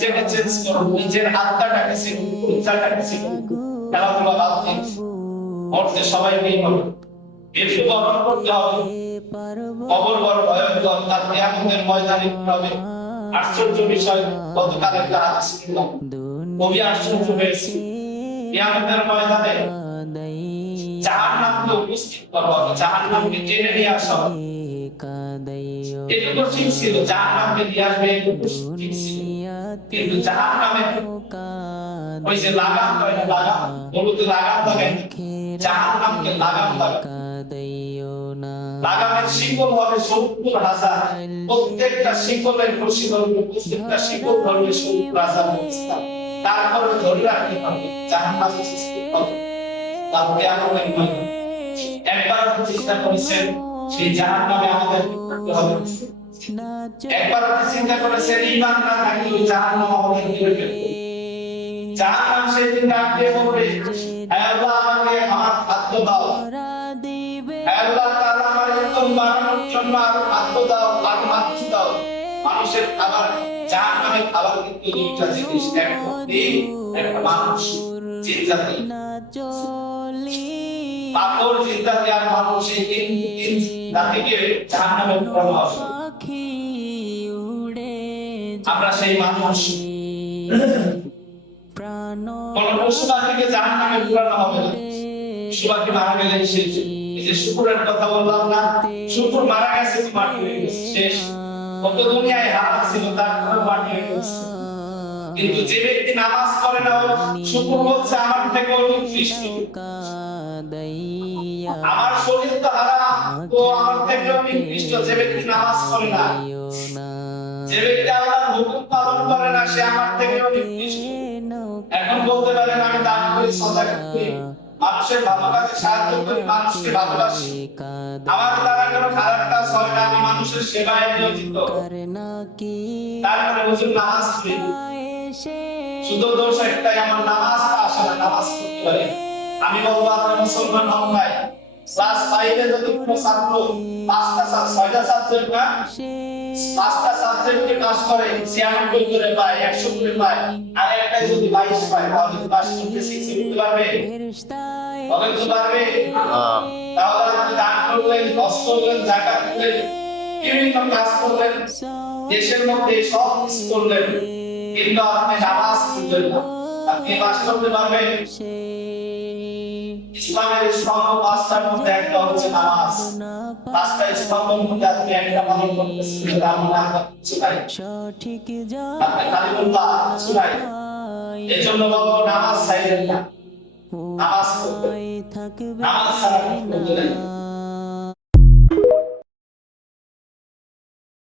যেটা চেঞ্জ করো, নিজের আত্মাটাকে চেঞ্জ করো, ইচ্ছাটাকে চেঞ্জ করো। খেলাধুলা বাদ দিন, মরতে সবাই নেই হবে, মৃত্যু বরণ করতে হবে, কবর বড় ভয়ঙ্কর, তার কিয়ামতের ময়দানে কি হবে। আশ্চর্য বিষয়, গতকাল একটা হাদিস শুনলাম, খুবই আশ্চর্য হয়েছে। কিয়ামতের ময়দানে জাহান্নামকে উপস্থিত করা হবে, জাহান্নামকে টেনে নিয়ে আসা হবে। এটুকু ঠিক ছিল, জাহান্নামকে নিয়ে আসবে, এটুকু ঠিক ছিল। কিন্তু জাহান্নামে ওই যে লাগাম হয় না, লাগাম বলতে লাগাম লাগাই, জাহান্নামকে লাগাম লাগাই, লাগামের শিকল হবে ৭০,০০০, প্রত্যেকটা শিকলের রশি ধরবে, প্রত্যেকটা শিকল ধরবে ৭০,০০০ অবস্থা। তারপরে ধরে রাখতে হবে, জাহান্নামের সৃষ্টি হবে। তারপরে আমাদের একবার চেষ্টা করেছেন সেই জাহান্নামে আমাদের করতে হবে, একবার চিন্তা করেছেন ঈমান না থাকলে জাহান্নাম আমাদের ঘিরে ফেলবে। জাহান্নাম সেদিন ডাক দিয়ে বলবে, হে আল্লাহ আমাকে আমার খাদ্য দাও, হে আল্লাহ তাআলা আমার উত্তম বানানোর জন্য আরো খাদ্য দাও, আরো মাংস দাও। মানুষের খাবার, জাহান্নামের খাবার কিন্তু দুইটা জিনিস, একটা দিন, একটা মানুষ, জিনজাতি, পাথর জিনজাতি আর মানুষ, এই তিন জাতিকে জাহান্নামে পোড়ানো হবে। আমরা সেই মানুষ, কোন পশু পাখিকে জাহান্নামে পোড়ানো হবে না। পশু পাখি মারা গেলে শেষ। এই যে শুকুরের কথা বললাম না, শুকুর মারা গেছে, মাটি হয়ে গেছে, শেষ। কত দুনিয়ায় হাত ছিল, তারপরে মাটি হয়ে গেছে। কিন্তু যে ব্যক্তি নামাজ পড়ে না, শুকুর বলছে আমার থেকে নিকৃষ্ট, আমার শরীর তো হারাম, তো আমার থেকে নিকৃষ্ট যে ব্যক্তি নামাজ পড়ে না, যে ব্যক্তি আল্লাহর হুকুম পালন করে না, সে আমার থেকে নিকৃষ্ট। এখন বলতে পারেন আমি দান করি, সাদাকা করি, মানুষের ভালো কাজে সাহায্য করি, মানুষকে ভালোবাসি, আমার দ্বারা কোনো খারাপ কাজ হয় না, আমি মানুষের সেবায় নিয়োজিত, তারপরে হুজুর নামাজ পড়ি, শুধু দোষ একটাই, আমার নামাজটা আসে না, নামাজ পড়তে পারি। আমি বলবো আপনি মুসলমান হন নাই, ক্লাস 5 এ যদি কোনো ছাত্র 6টা সাবজেক্ট না 5টা সাবজেক্টে পাস করে 96 করে পায়, 100 করে পায়, আর একটাই যদি 22 পায়, তাহলে পাস করতে 6 করতে পারবে, হবে তো পারবে। তাহলে আপনি দান করলেন, হজ করলেন, যাকাত দিলেন, বিভিন্ন কাজ করলেন, দেশের মধ্যে সব কিছু করলেন, কিন্তু আপনি নামাজ পড়লেন না, আপনি পাস করতে পারবেন? ইসলামের স্তম্ভ 5টার মধ্যে একটা হচ্ছে নামাজ। 5টা স্তম্ভের মধ্যে আপনি একটা পালন করতেছেন, আপনি কালিমুল্লাহ সুরাই। এজন্য বলবো নামাজ ছাড়বেন না, নামাজ পড়বেন, নামাজ ছাড়া করতে